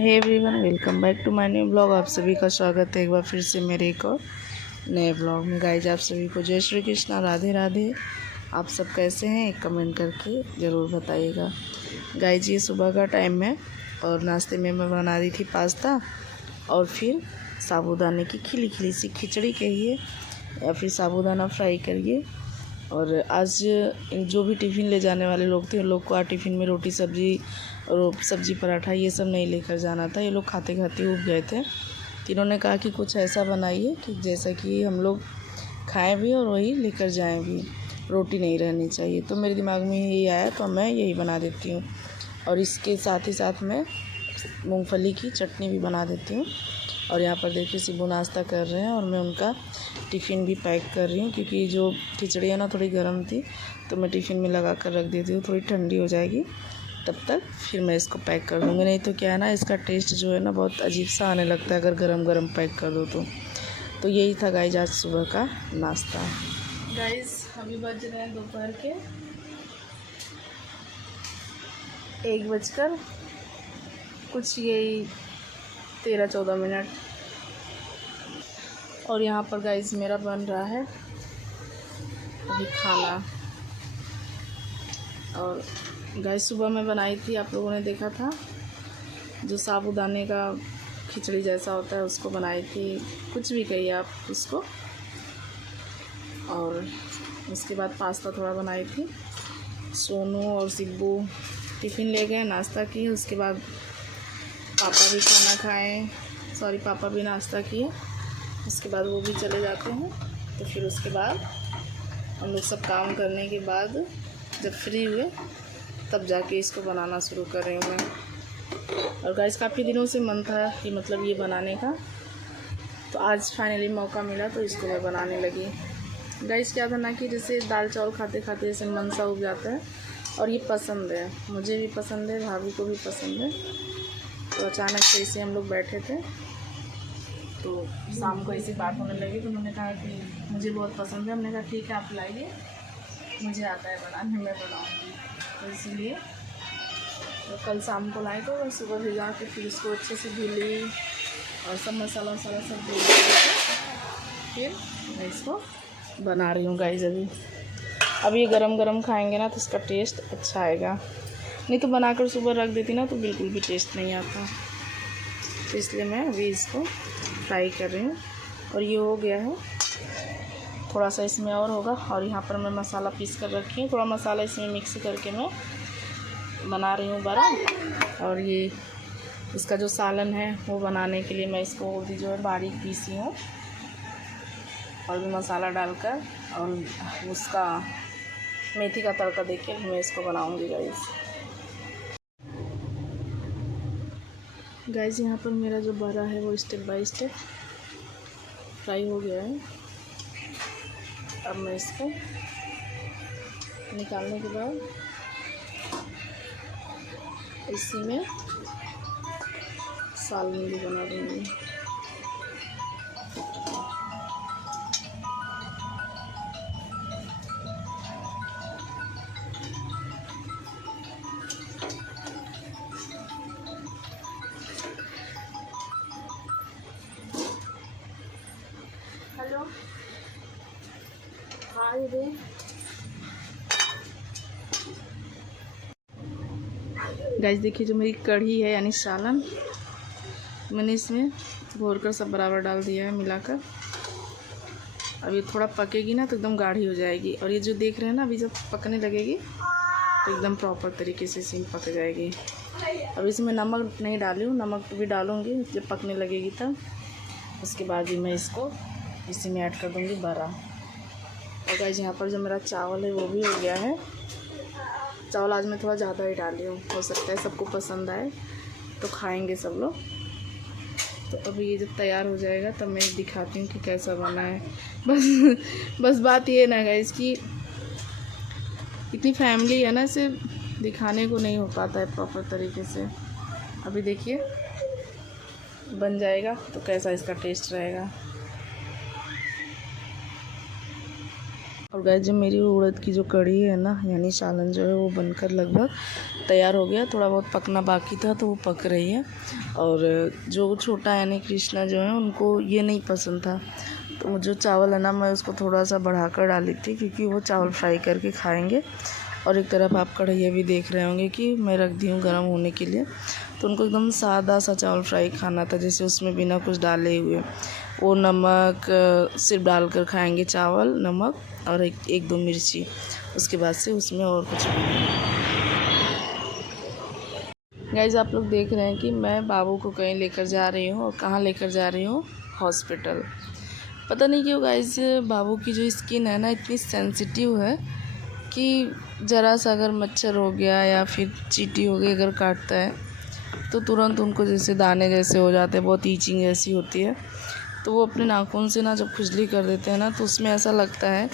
Hey everyone, welcome back to my new blog. आप सभी का स्वागत है एक बार फिर से मेरे एक और नए ब्लॉग में। गाइज आप सभी को जय श्री कृष्णा, राधे राधे। आप सब कैसे हैं एक कमेंट करके ज़रूर बताइएगा। गाइज ये सुबह का टाइम है और नाश्ते में मैं बना रही थी पास्ता और फिर साबूदाने की खिली खिली सी खिचड़ी कहिए या फिर साबूदाना फ्राई करिए। और आज जो भी टिफ़िन ले जाने वाले लोग थे उन लोग को आज टिफ़िन में रोटी सब्ज़ी और सब्ज़ी पराठा ये सब नहीं लेकर जाना था। ये लोग खाते खाते उब गए थे। तो इन्होंने कहा कि कुछ ऐसा बनाइए कि जैसा कि हम लोग खाएं भी और वही लेकर जाएं भी, रोटी नहीं रहनी चाहिए। तो मेरे दिमाग में यही आया तो मैं यही बना देती हूँ। और इसके साथ ही साथ मैं मूंगफली की चटनी भी बना देती हूँ। और यहाँ पर देखिए सिब्बू नाश्ता कर रहे हैं और मैं उनका टिफ़िन भी पैक कर रही हूँ, क्योंकि जो खिचड़ी है ना थोड़ी गर्म थी तो मैं टिफ़िन में लगा कर रख देती हूँ। थोड़ी ठंडी हो जाएगी तब तक फिर मैं इसको पैक कर दूँगी। नहीं तो क्या है ना, इसका टेस्ट जो है ना बहुत अजीब सा आने लगता है अगर गरम गरम पैक कर दो तो यही था गाइज आज सुबह का नाश्ता। गाइज अभी बज रहे हैं दोपहर के 1 बजकर कुछ यही 13-14 मिनट। और यहाँ पर गाइस मेरा बन रहा है अभी खाना। और गाइस सुबह में बनाई थी, आप लोगों ने देखा था, जो साबूदाने का खिचड़ी जैसा होता है उसको बनाई थी, कुछ भी कहिए आप उसको। और उसके बाद पास्ता थोड़ा बनाई थी। सोनू और सिब्बू टिफ़िन ले गए, नाश्ता किए। उसके बाद पापा भी खाना खाएं, पापा भी नाश्ता किए। उसके बाद वो भी चले जाते हैं। तो फिर उसके बाद हम लोग सब काम करने के बाद जब फ्री हुए तब जाके इसको बनाना शुरू कर रही हूँ मैं। और गाइस काफ़ी दिनों से मन था कि मतलब ये बनाने का, तो आज फाइनली मौका मिला तो इसको मैं बनाने लगी। गाइस क्या था ना कि जैसे दाल चावल खाते खाते जैसे मन सा उग जाता है, और ये पसंद है, मुझे भी पसंद है, भाभी को भी पसंद है। तो अचानक से इसे हम लोग बैठे थे तो शाम को ऐसी बात होने लगी, तो उन्होंने कहा कि मुझे बहुत पसंद है। हमने कहा ठीक है आप लाइए, मुझे आता है बनाने, मैं बनाऊँगी। तो इसीलिए तो कल शाम को लाए तो सुबह भिगा के फिर उसको अच्छे से धुली और सब मसाला वसाला सब धुल के फिर मैं इसको बना रही हूँ गाइस। अब ये गरम गरम खाएंगे ना तो इसका टेस्ट अच्छा आएगा, नहीं तो बनाकर सुबह रख देती ना तो बिल्कुल भी टेस्ट नहीं आता। तो इसलिए मैं अभी इसको फ्राई कर रही हूँ। और ये हो गया है, थोड़ा सा इसमें और होगा। और यहाँ पर मैं मसाला पीस कर रखी हूँ, थोड़ा मसाला इसमें मिक्स करके मैं बना रही हूँ बड़ा। और ये इसका जो सालन है वो बनाने के लिए मैं इसको भी जो है बारीक पीसी हूँ और भी मसाला डालकर, और उसका मेथी का तड़का देके मैं इसको बनाऊँगी गाइस। यहाँ पर मेरा जो बड़ा है वो स्टेप बाय स्टेप फ्राई हो गया है। अब मैं इसको निकालने के बाद इसी में सालन भी बना दूँगी। हेलो हाय रे। गाइस देखिए जो मेरी कढ़ी है यानी सालन, मैंने इसमें घोर कर सब बराबर डाल दिया है मिलाकर। अब ये थोड़ा पकेगी ना तो एकदम गाढ़ी हो जाएगी। और ये जो देख रहे हैं ना, अभी जब पकने लगेगी तो एकदम प्रॉपर तरीके से इसी में पक जाएगी। अब इसमें नमक नहीं डाली हूँ, नमक भी डालूँगी जब पकने लगेगी तब। उसके बाद ही मैं इसको इसी में ऐड कर दूँगी बड़ा। और गाइस यहाँ पर जो मेरा चावल है वो भी हो गया है। चावल आज मैं थोड़ा ज़्यादा ही डाली हूँ, हो सकता है सबको पसंद आए तो खाएंगे सब लोग। तो अभी ये जब तैयार हो जाएगा तब मैं दिखाती हूँ कि कैसा बना है। बस बात ये है ना गाइस कि इतनी फैमिली है ना, इसे दिखाने को नहीं हो पाता है प्रॉपर तरीके से। अभी देखिए बन जाएगा तो कैसा इसका टेस्ट रहेगा। और गाइस जो मेरी उड़द की जो कढ़ी है ना यानी सालन जो है वो बनकर लगभग तैयार हो गया, थोड़ा बहुत पकना बाकी था तो वो पक रही है। और जो छोटा यानी कृष्णा जो है उनको ये नहीं पसंद था, तो जो चावल है ना मैं उसको थोड़ा सा बढ़ाकर डाली थी क्योंकि वो चावल फ्राई करके खाएंगे। और एक तरफ आप कढ़ैया भी देख रहे होंगे कि मैं रख दी हूँ गर्म होने के लिए। तो उनको एकदम सादा सा चावल फ्राई खाना था, जैसे उसमें बिना कुछ डाले हुए। वो नमक सिर्फ डालकर खाएंगे, चावल नमक और एक दो मिर्ची, उसके बाद से उसमें और कुछ नहीं। गाइज आप लोग देख रहे हैं कि मैं बाबू को कहीं लेकर जा रही हूँ, और कहाँ लेकर जा रही हूँ? हॉस्पिटल। पता नहीं क्यों गाइज बाबू की जो स्किन है ना इतनी सेंसिटिव है कि ज़रा सा अगर मच्छर हो गया या फिर चींटी हो गई अगर काटता है तो तुरंत उनको जैसे दाने जैसे हो जाते हैं, बहुत ईचिंग जैसी होती है। तो वो अपने नाखून से ना जब खुजली कर देते हैं ना तो उसमें ऐसा लगता है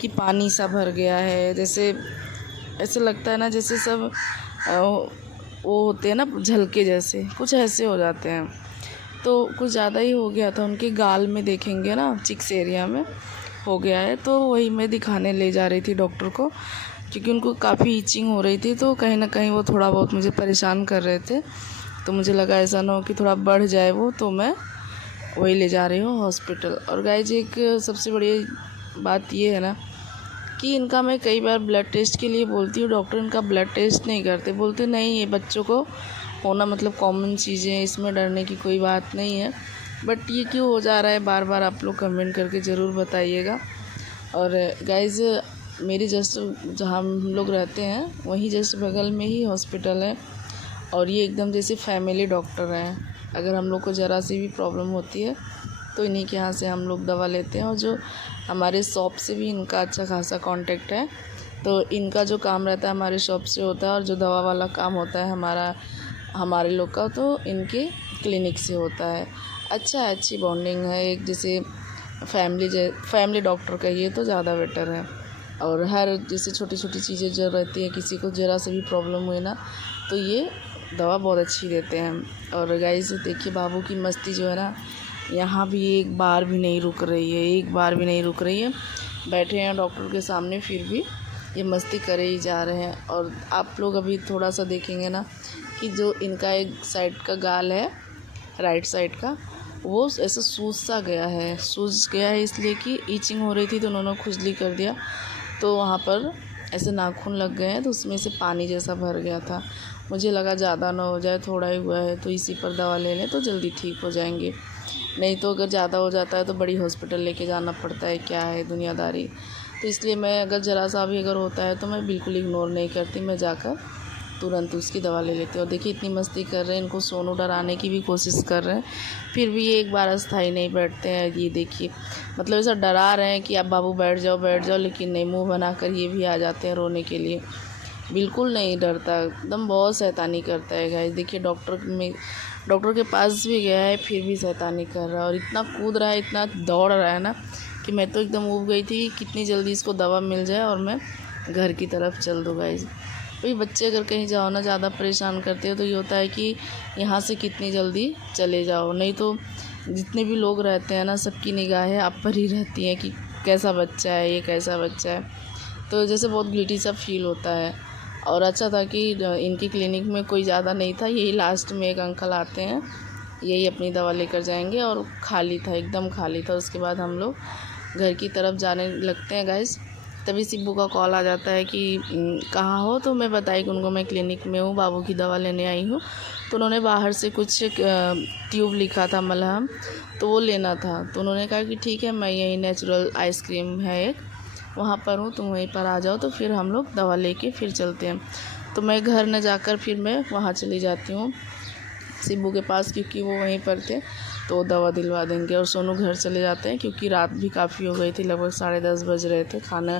कि पानी सा भर गया है, जैसे ऐसे लगता है ना जैसे सब वो होते हैं ना झलके जैसे, कुछ ऐसे हो जाते हैं। तो कुछ ज़्यादा ही हो गया था, उनके गाल में देखेंगे ना चिक्स एरिया में हो गया है। तो वही मैं दिखाने ले जा रही थी डॉक्टर को, क्योंकि उनको काफ़ी ईचिंग हो रही थी, तो कहीं ना कहीं वो थोड़ा बहुत मुझे परेशान कर रहे थे। तो मुझे लगा ऐसा ना हो कि थोड़ा बढ़ जाए वो, तो मैं वही ले जा रही हूँ हॉस्पिटल। और गाइज एक सबसे बड़ी बात ये है ना कि इनका मैं कई बार ब्लड टेस्ट के लिए बोलती हूँ, डॉक्टर इनका ब्लड टेस्ट नहीं करते, बोलते नहीं ये बच्चों को होना मतलब कॉमन चीज़ें हैं, इसमें डरने की कोई बात नहीं है। बट ये क्यों हो जा रहा है बार बार, आप लोग कमेंट करके ज़रूर बताइएगा। और गाइज़ मेरी जस्ट जहाँ हम लोग रहते हैं वहीं जस्ट बगल में ही हॉस्पिटल है, और ये एकदम जैसे फैमिली डॉक्टर हैं। अगर हम लोग को ज़रा सी भी प्रॉब्लम होती है तो इन्हीं के यहाँ से हम लोग दवा लेते हैं। और जो हमारे शॉप से भी इनका अच्छा खासा कांटेक्ट है, तो इनका जो काम रहता है हमारे शॉप से होता है, और जो दवा वाला काम होता है हमारे लोग का तो इनके क्लिनिक से होता है। अच्छी बॉन्डिंग है, एक जैसे फैमिली डॉक्टर कहिए तो ज़्यादा बेटर है। और हर जैसे छोटी छोटी चीज़ें जो रहती है, किसी को ज़रा से भी प्रॉब्लम हुई ना तो ये दवा बहुत अच्छी देते हैं। और गाइस देखिए बाबू की मस्ती जो है ना यहाँ भी एक बार भी नहीं रुक रही है, एक बार भी नहीं रुक रही है। बैठे हैं डॉक्टर के सामने फिर भी ये मस्ती करे ही जा रहे हैं। और आप लोग अभी थोड़ा सा देखेंगे ना कि जो इनका एक साइड का गाल है, राइट साइड का, वो ऐसा सूज गया है इसलिए कि ईचिंग हो रही थी तो उन्होंने खुजली कर दिया, तो वहाँ पर ऐसे नाखून लग गए हैं, तो उसमें से पानी जैसा भर गया था। मुझे लगा ज़्यादा ना हो जाए, थोड़ा ही हुआ है तो इसी पर दवा ले लें तो जल्दी ठीक हो जाएंगे। नहीं तो अगर ज़्यादा हो जाता है तो बड़ी हॉस्पिटल लेके जाना पड़ता है, क्या है दुनियादारी। तो इसलिए मैं अगर ज़रा सा भी अगर होता है तो मैं बिल्कुल इग्नोर नहीं करती, मैं जाकर तुरंत उसकी दवा ले लेते हैं। और देखिए इतनी मस्ती कर रहे हैं, इनको सोनू डराने की भी कोशिश कर रहे हैं, फिर भी ये एक बार अस्थाई नहीं बैठते हैं। ये देखिए मतलब ऐसा डरा रहे हैं कि आप बाबू बैठ जाओ, लेकिन नहीं, मुंह बनाकर ये भी आ जाते हैं रोने के लिए। बिल्कुल नहीं डरता, एकदम बहुत शैतानी करता है गाइस। देखिए डॉक्टर के पास भी गया है फिर भी शैतानी कर रहा है, और इतना कूद रहा है, इतना दौड़ रहा है ना कि मैं तो एकदम ऊब गई थी कितनी जल्दी इसको दवा मिल जाए और मैं घर की तरफ चल दूँ गाइस। भाई बच्चे अगर कहीं जाओ ना ज़्यादा परेशान करते हो तो ये होता है कि यहाँ से कितनी जल्दी चले जाओ, नहीं तो जितने भी लोग रहते हैं ना सबकी निगाहें आप पर ही रहती हैं कि कैसा बच्चा है, ये कैसा बच्चा है। तो जैसे बहुत गिल्टी सा फील होता है। और अच्छा था कि इनकी क्लिनिक में कोई ज़्यादा नहीं था, यही लास्ट में एक अंकल आते हैं, यही अपनी दवा लेकर जाएंगे, और खाली था, एकदम खाली था। उसके बाद हम लोग घर की तरफ जाने लगते हैं गाइस। तभी सिब्बू का कॉल आ जाता है कि कहाँ हो, तो मैं बताई कि उनको मैं क्लिनिक में हूँ, बाबू की दवा लेने आई हूँ। तो उन्होंने बाहर से कुछ ट्यूब लिखा था, मलहम, तो वो लेना था। तो उन्होंने कहा कि ठीक है, मैं यही नेचुरल आइसक्रीम है एक, वहाँ पर हूँ, तुम वहीं पर आ जाओ, तो फिर हम लोग दवा लेके फिर चलते हैं। तो मैं घर न जाकर फिर मैं वहाँ चली जाती हूँ सिब्बू के पास, क्योंकि वो वहीं पर थे, तो दवा दिलवा देंगे। और सोनू घर चले जाते हैं क्योंकि रात भी काफ़ी हो गई थी, लगभग 10:30 बज रहे थे, खाना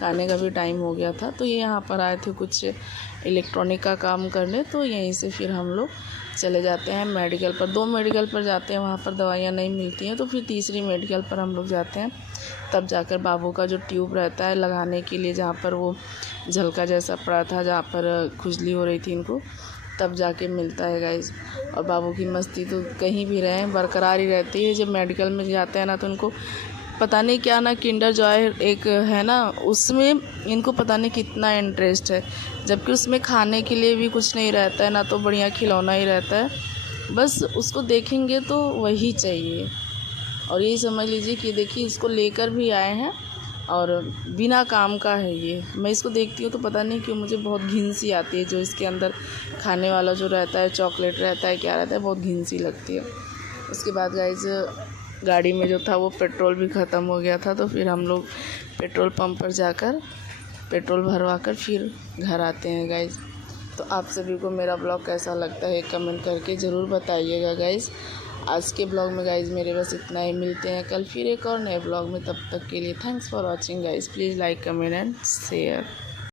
खाने का भी टाइम हो गया था। तो ये यहाँ पर आए थे कुछ इलेक्ट्रॉनिक का काम करने, तो यहीं से फिर हम लोग चले जाते हैं मेडिकल पर। 2 मेडिकल पर जाते हैं, वहाँ पर दवाइयाँ नहीं मिलती हैं, तो फिर तीसरी मेडिकल पर हम लोग जाते हैं, तब जाकर बाबू का जो ट्यूब रहता है लगाने के लिए, जहाँ पर वो झलका जैसा पड़ा था, जहाँ पर खुजली हो रही थी इनको, तब जाके मिलता है गाइस। और बाबू की मस्ती तो कहीं भी रहें बरकरार ही रहती है। जब मेडिकल में जाते हैं ना तो उनको पता नहीं क्या ना, किंडर जॉय एक है ना, उसमें इनको पता नहीं कितना इंटरेस्ट है, जबकि उसमें खाने के लिए भी कुछ नहीं रहता है ना, तो बढ़िया खिलौना ही रहता है, बस उसको देखेंगे तो वही चाहिए। और यही समझ लीजिए कि देखिए इसको लेकर भी आए हैं और बिना काम का है ये। मैं इसको देखती हूँ तो पता नहीं क्यों मुझे बहुत घिन सी आती है, जो इसके अंदर खाने वाला जो रहता है, चॉकलेट रहता है, क्या रहता है, बहुत घिन सी लगती है। उसके बाद गाइस गाड़ी में जो था वो पेट्रोल भी ख़त्म हो गया था, तो फिर हम लोग पेट्रोल पंप पर जाकर पेट्रोल भरवा कर फिर घर आते हैं गाइस। तो आप सभी को मेरा ब्लॉग कैसा लगता है कमेंट करके ज़रूर बताइएगा गाइस। आज के ब्लॉग में गाइस मेरे बस इतना ही, मिलते हैं कल फिर एक और नए ब्लॉग में। तब तक के लिए thanks for watching guys. Please like comment and share.